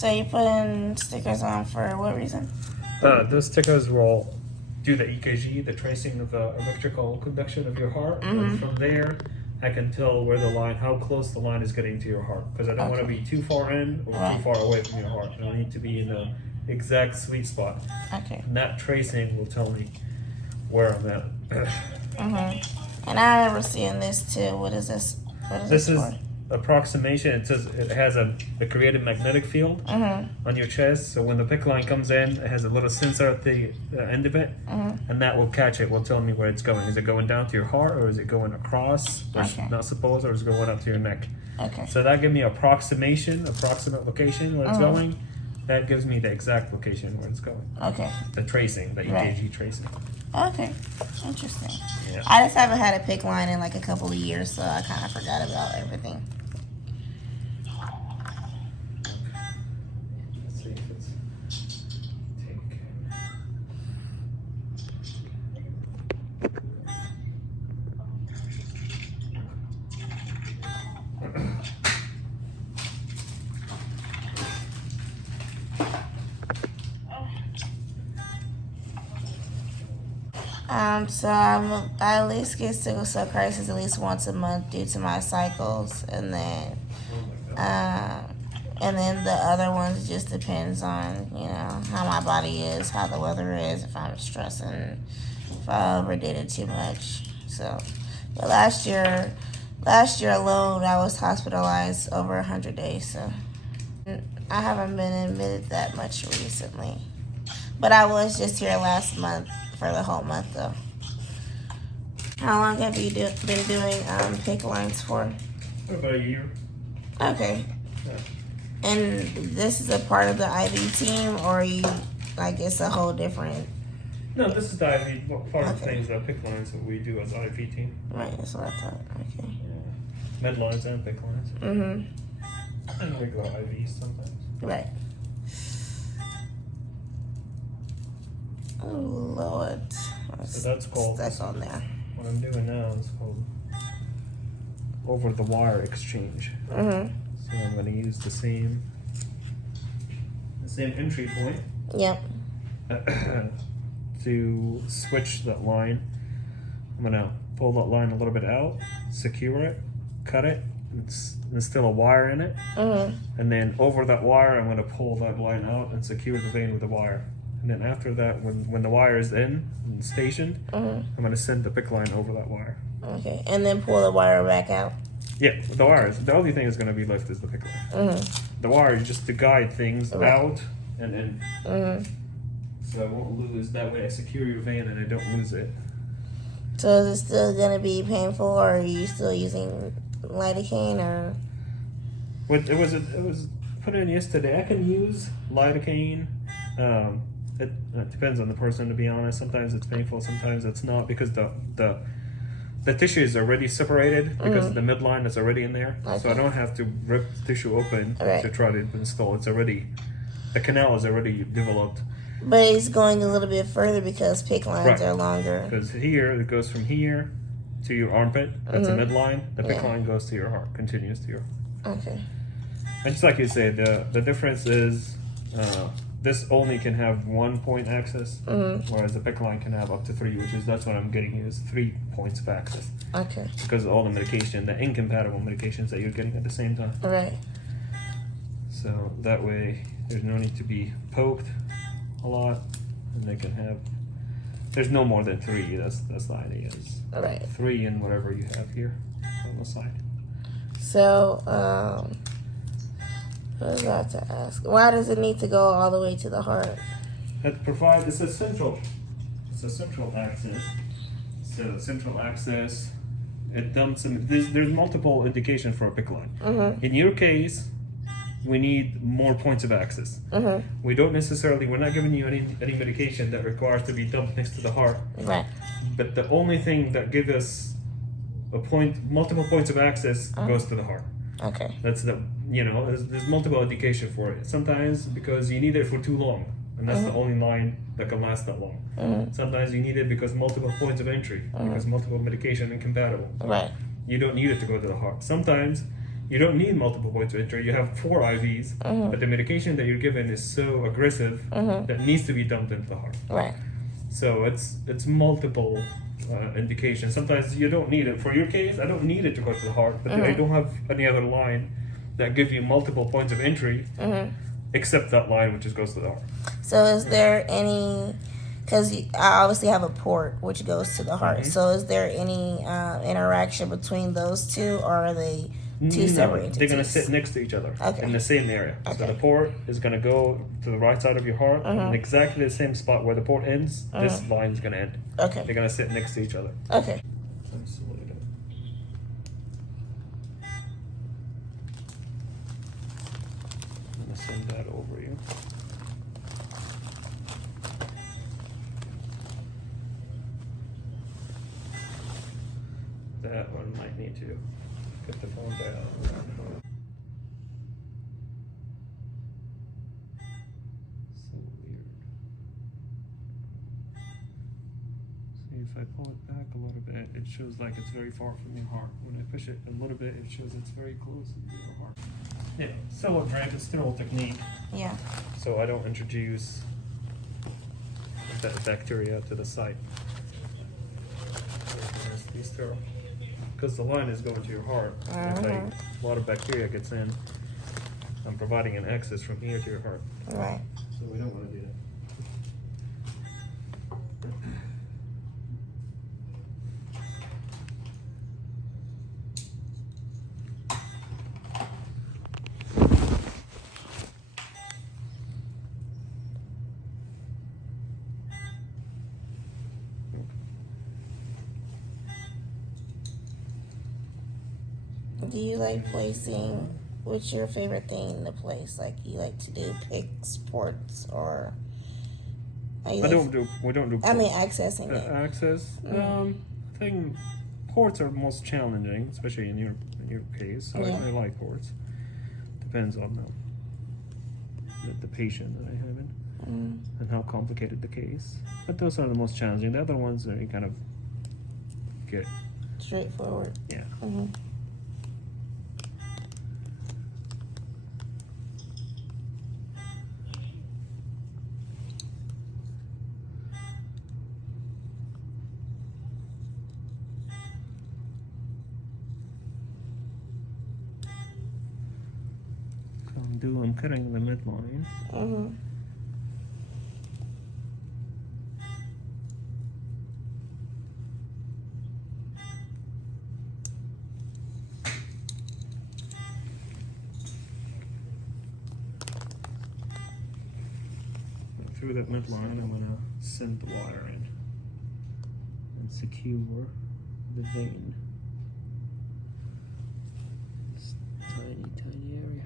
So you putting stickers on for what reason? Those stickers will do the EKG, the tracing of the electrical conduction of your heart. And from there, I can tell where the line, how close the line is getting to your heart. Because I don't want to be too far in or too far away from your heart. I need to be in the exact sweet spot. Okay. And that tracing will tell me where I'm at. And I remember seeing this too. What is this? This is approximation. It says it has a created magnetic field on your chest. So when the PICC line comes in, it has a little sensor at the end of it, and that will catch it. Will tell me where it's going. Is it going down to your heart, or is it going across? Not supposed, or is it going up to your neck? Okay. So that gives me approximate location where it's going. That gives me the exact location where it's going. Okay. The tracing, the EKG tracing. Okay. Interesting. Yeah. I just haven't had a PICC line in like a couple of years, so I kind of forgot about everything. Let's see if it's So I at least get sickle cell crisis at least once a month due to my cycles, and then the other ones just depends on how my body is, how the weather is, if I'm stressing, if I overdid it too much. So, but last year alone I was hospitalized over 100 days. So I haven't been admitted that much recently, but I was just here last month for the whole month though. How long have you been doing PICC lines for? about a year. Okay. Yeah. And this is a part of the IV team, or you like it's a whole different? No, this is the IV part of things, the PICC lines that we do as IV team. Right, that's what I thought. Okay. Yeah. Med lines and PICC lines. And we go IVs sometimes. Right. Oh Lord. So that's called. That's on there. What I'm doing now is called over the wire exchange. So I'm going to use the same entry point. Yep. To switch that line. I'm going to pull that line a little bit out, secure it, cut it. There's still a wire in it. And then over that wire, I'm going to pull that line out and secure the vein with the wire. And then after that, when the wire is in and stationed, I'm going to send the PICC line over that wire. Okay, and then pull the wire back out. Yeah, the wires. The only thing that's going to be left is the PICC line. The wire is just to guide things out and in. So I won't lose. That way I secure your vein and I don't lose it. So is it still going to be painful, or are you still using lidocaine, or? It was put in yesterday. I can use lidocaine. It depends on the person, to be honest. Sometimes it's painful, sometimes it's not, because the tissue is already separated because the midline is already in there. Okay. So I don't have to rip the tissue open to try to install. The canal is already developed. But it's going a little bit further because PICC lines are longer. Because here, it goes from here to your armpit. That's a midline. The PICC line goes to your heart, continues to your heart. Okay. And just like you said, the difference is this only can have 1 point access, whereas the PICC line can have up to 3, that's what I'm getting here, is 3 points of access. Okay. Because of all the medication, the incompatible medications that you're getting at the same time. Right. So that way, there's no need to be poked a lot, and they can have. There's no more than 3. That's the idea. Is 3 in whatever you have here on the side. So, what was I about to ask? Why does it need to go all the way to the heart? It's a central access. So central access, it dumps in. There's multiple indications for a PICC line. In your case, we need more points of access. We don't necessarily. We're not giving you any medication that requires to be dumped next to the heart. Right. But the only thing that gives us multiple points of access goes to the heart. Okay. That's there's multiple indication for it. Sometimes because you need it for too long, and that's the only line that can last that long. Sometimes you need it because multiple points of entry, because multiple medication incompatible. Right. You don't need it to go to the heart. Sometimes You don't need multiple points of entry. You have 4 IVs, but the medication that you're given is so aggressive that needs to be dumped into the heart. Right. So it's multiple indications. Sometimes you don't need it. For your case, I don't need it to go to the heart, but I don't have any other line that gives you multiple points of entry except that line which just goes to the heart. So is there any, because I obviously have a port which goes to the heart, so is there any interaction between those two, or are they two separate entities? They're going to sit next to each other in the same area. So the port is going to go to the right side of your heart, in exactly the same spot where the port ends, this line is going to end. Okay. They're going to sit next to each other. Okay. I'm going to send that over you. That one might need to put the phone down. So weird. See, if I pull it back a little bit, it shows like it's very far from your heart. When I push it a little bit, it shows it's very close to your heart. Yeah, still a drag, it's still a technique. Yeah. So I don't introduce that bacteria to the site. Be sterile. Because the line is going to your heart. If a lot of bacteria gets in, I'm providing an access from here to your heart. Right. So we don't want to do that. Do you like placing, what's your favorite thing to place? Like, you like to do picks, ports, or we don't do I mean, accessing it. Access. I think ports are most challenging, especially in your case. So I like ports. Depends on the patient that I have in and how complicated the case. But those are the most challenging. The other ones are you kind of get straightforward. Yeah. I'm cutting the midline. Through that midline, I'm going to send the wire in and secure the vein. This tiny area.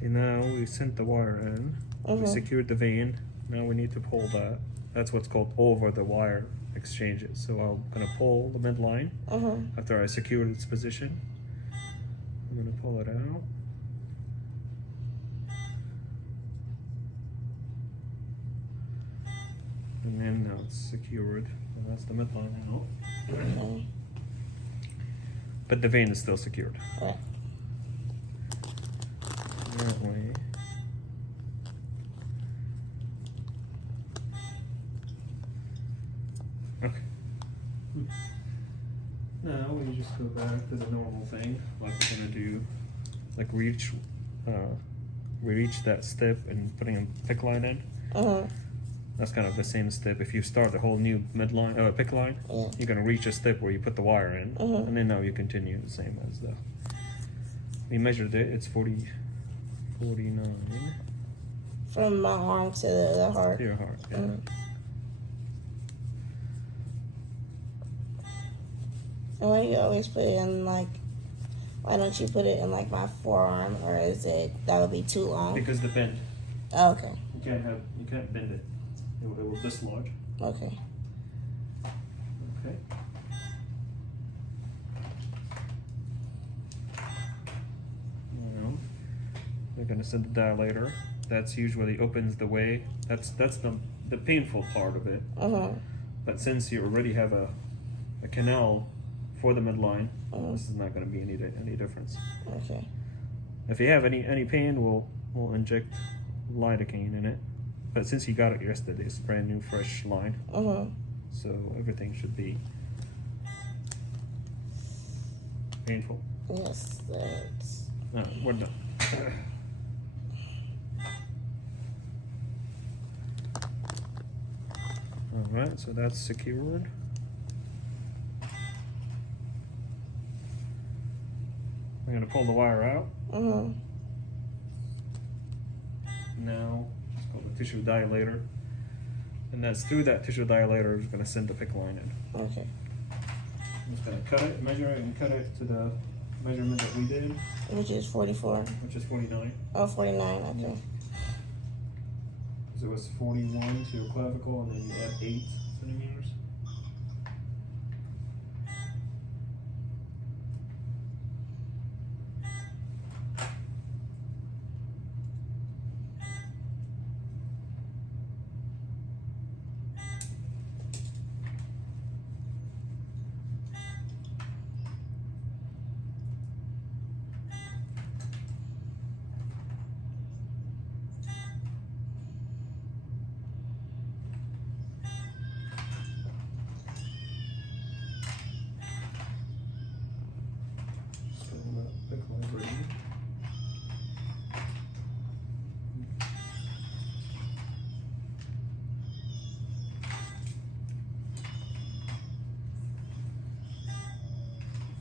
See, now we sent the wire in, we secured the vein, now we need to pull that. That's what's called over the wire exchanges. So I'm going to pull the midline after I secured its position. I'm going to pull it out. And then now it's secured. And that's the midline out. But the vein is still secured. That way. Okay. Now we just go back to the normal thing, like we're gonna do, like reach that step and putting a piccline in. That's kind of the same step. If you start a whole new midline, piccline, you're gonna reach a step where you put the wire in, and then now you continue the same as the. We measured it. It's 49. From my arm to the heart. To your heart. Yeah. And why you always put it in like Why don't you put it in like my forearm, or is it that would be too long? Because the bend. Oh, okay. You can't bend it. It will dislodge. Okay. Okay. Now, we're gonna send the dilator. That's usually opens the way. That's the painful part of it. But since you already have a canal for the midline, this is not going to be any difference. Okay. If you have any pain, we'll inject lidocaine in it. But since you got it yesterday, it's a brand new, fresh line. So everything should be painful. Yes, that's. We're done. All right, so that's secured. We're gonna pull the wire out. Now it's called the tissue dilator, and that's through that tissue dilator is gonna send the PICC line in. Okay. I'm just gonna cut it, measure it, and cut it to the measurement that we did, Which is 44. which is 49. Oh, 49. Okay. So it was 41 to your clavicle, and then you add 8 centimeters.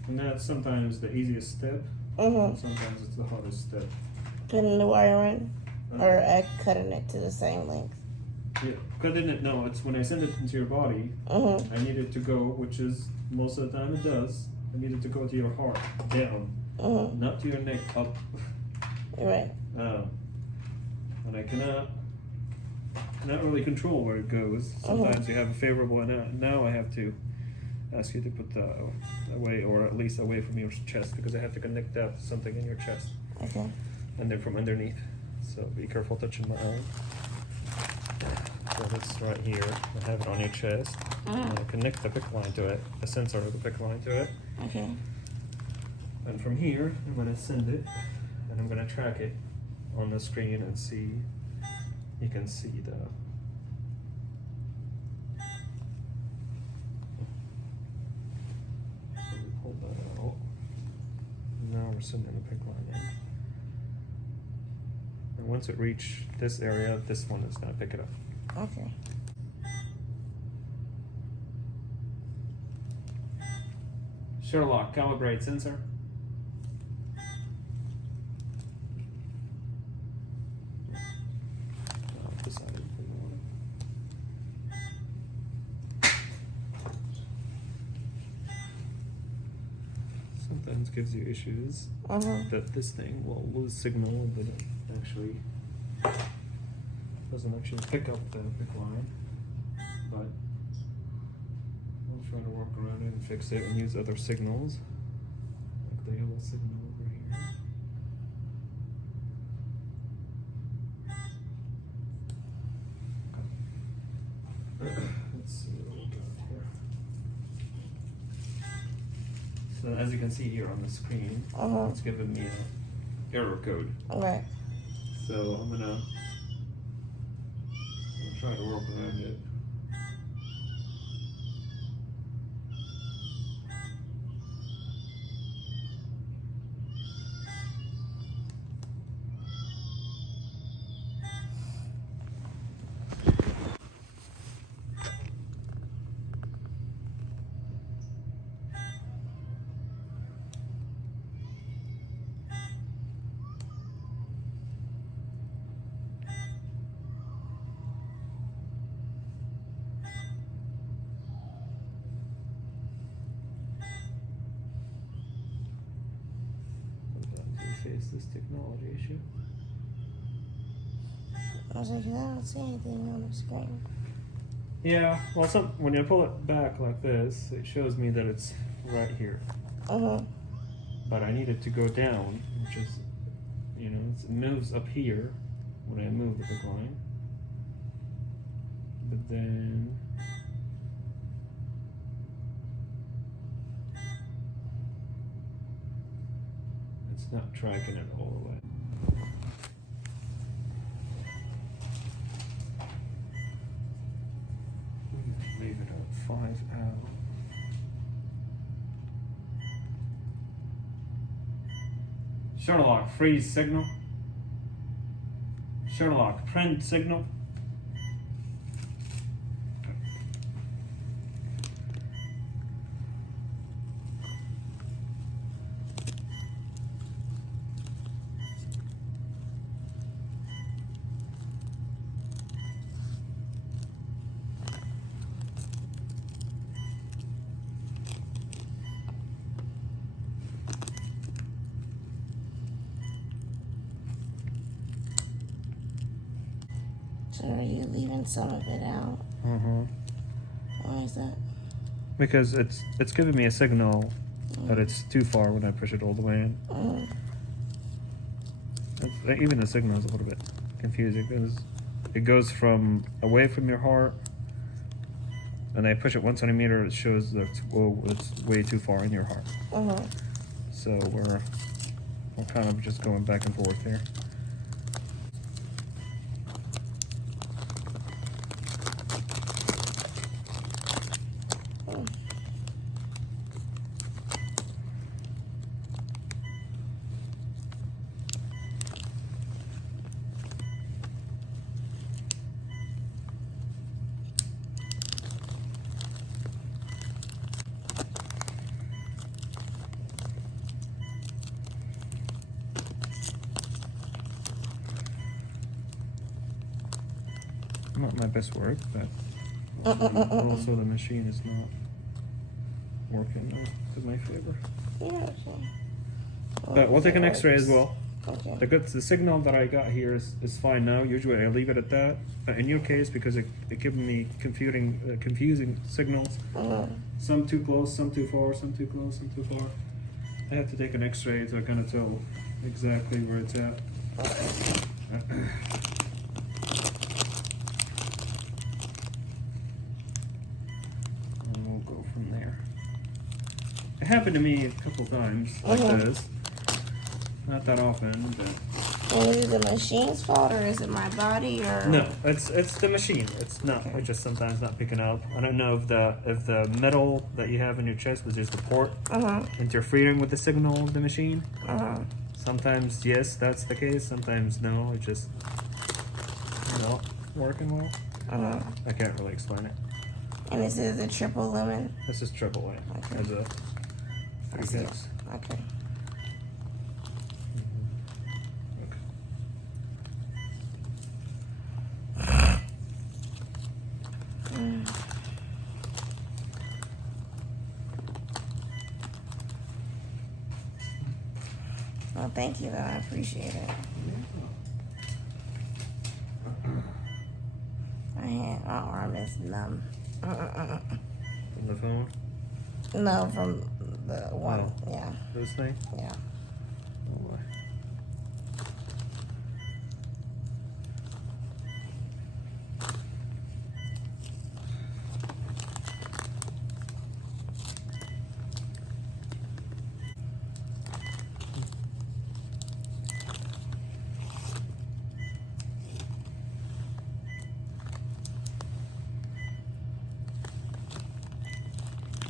And that's sometimes the easiest step. Sometimes it's the hardest step. Putting the wire in, or cutting it to the same length. Yeah, cutting it. No, it's when I send it into your body. I need it to go, which is most of the time it does. I need it to go to your heart, down, not to your neck, up. Right. And I cannot really control where it goes. Sometimes you have a favorable, and now I have to ask you to put away, or at least away from your chest, because I have to connect that to something in your chest. Okay. And then from underneath. So be careful touching my arm. So this right here, I have it on your chest. And I connect the PICC line to it, the sensor of the PICC line to it. Okay. And from here, I'm gonna send it, and I'm gonna track it on the screen and see. You can see the. Pull that out. Now we're sending the PICC line in. And once it reaches this area, this one is gonna pick it up. Okay. Sherlock, calibrate sensor. Sometimes gives you issues that this thing will lose signal, but it actually doesn't actually pick up the PICC line. But I'll try to work around it and fix it and use other signals, like the yellow signal over here. Let's see what we got here. So as you can see here on the screen, it's giving me an error code. Right. So I'm gonna try to work around it. this technology issue? I was like, I don't see anything on the screen. Yeah, well, when you pull it back like this, it shows me that it's right here. But I need it to go down, which is, you know, it moves up here when I move the piccline. But then it's not tracking it all the way. Leave it at 5 out. Sherlock, freeze signal. Sherlock, print signal. So are you leaving some of it out? Why is that? Because it's giving me a signal that it's too far when I push it all the way in. Even the signal is a little bit confusing because it goes from away from your heart, and I push it 1 centimeter. It shows that it's way too far in your heart. So we're kind of just going back and forth here. Not my best work, but also the machine is not working to my favor. Yeah, okay. But we'll take an X-ray as well. Okay. The signal that I got here is fine now. Usually I leave it at that. But in your case, because it gives me confusing signals, some too close, some too far, some too close, some too far, I have to take an X-ray to kind of tell exactly where it's at. And we'll go from there. It happened to me a couple times like this. Not that often, but... And is it the machine's fault, or is it my body, or...? No, it's the machine. It's not. It's just sometimes not picking up. I don't know if the metal that you have in your chest was just a port interfering with the signal of the machine. Sometimes yes, that's the case. Sometimes no. It's just not working well. I can't really explain it. And this is a triple lumen? This is triple A. Okay. As a 3 gigs. Okay. Well, thank you, though. I appreciate it. My arm is numb. From the phone? No, from the one. Oh. Yeah. This thing? Yeah. Oh boy.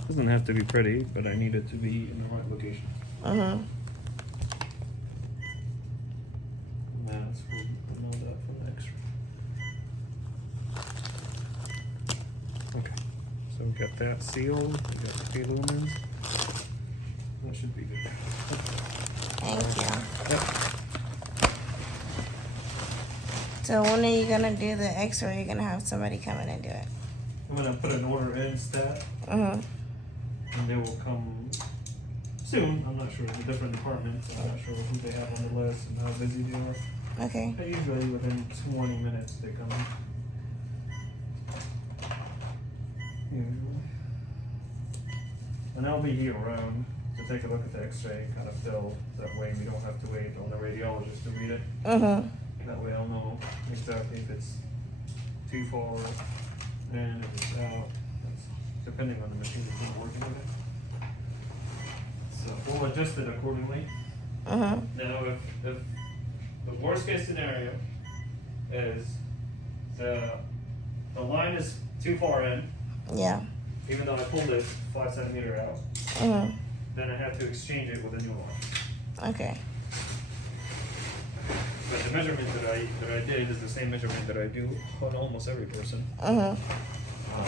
Doesn't have to be pretty, but I need it to be in the right location. That's we'll know that from the X-ray. Okay, so we got that sealed. We got the 3 lumens. That should be good. Thank you. Yep. So when are you gonna do the X-ray? You're gonna have somebody come in and do it. I'm gonna put an order in stat, and they will come soon. I'm not sure. It's a different department, so I'm not sure who they have on the list and how busy they are. Okay. But usually within 20 minutes they come. Usually. And I'll be here around to take a look at the X-ray and kind of fill. That way we don't have to wait on the radiologist to read it. That way I'll know exactly if it's too far in, if it's out. That's depending on the machine that's been working with it. So we'll adjust it accordingly. Now, if the worst case scenario is the line is too far in, Yeah. even though I pulled it 5 centimeter out, then I have to exchange it with a new line. Okay. But the measurement that I did is the same measurement that I do on almost every person,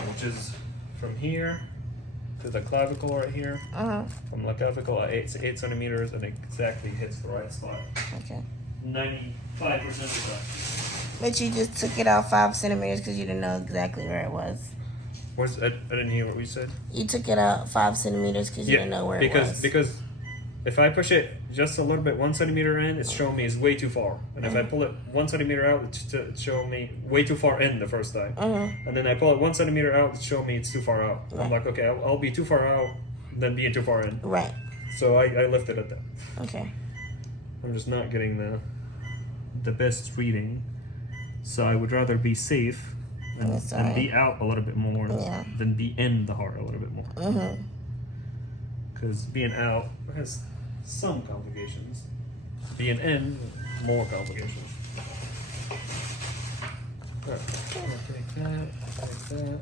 which is from here to the clavicle right here. From the clavicle at 8 centimeters, and it exactly hits the right spot. Okay. 95% of the time. But you just took it out 5 centimeters because you didn't know exactly where it was. I didn't hear what we said. You took it out 5 centimeters because you didn't know where it was. Because if I push it just a little bit 1 centimeter in, it's showing me it's way too far. And if I pull it 1 centimeter out, it's showing me way too far in the first time. And then I pull it 1 centimeter out, it's showing me it's too far out. I'm like, okay, I'll be too far out than being too far in. Right. So I left it at that. Okay. I'm just not getting the best reading. So I would rather be safe and be out a little bit more than be in the heart a little bit more. Because being out has some complications. Being in, more complications. Alright, take that.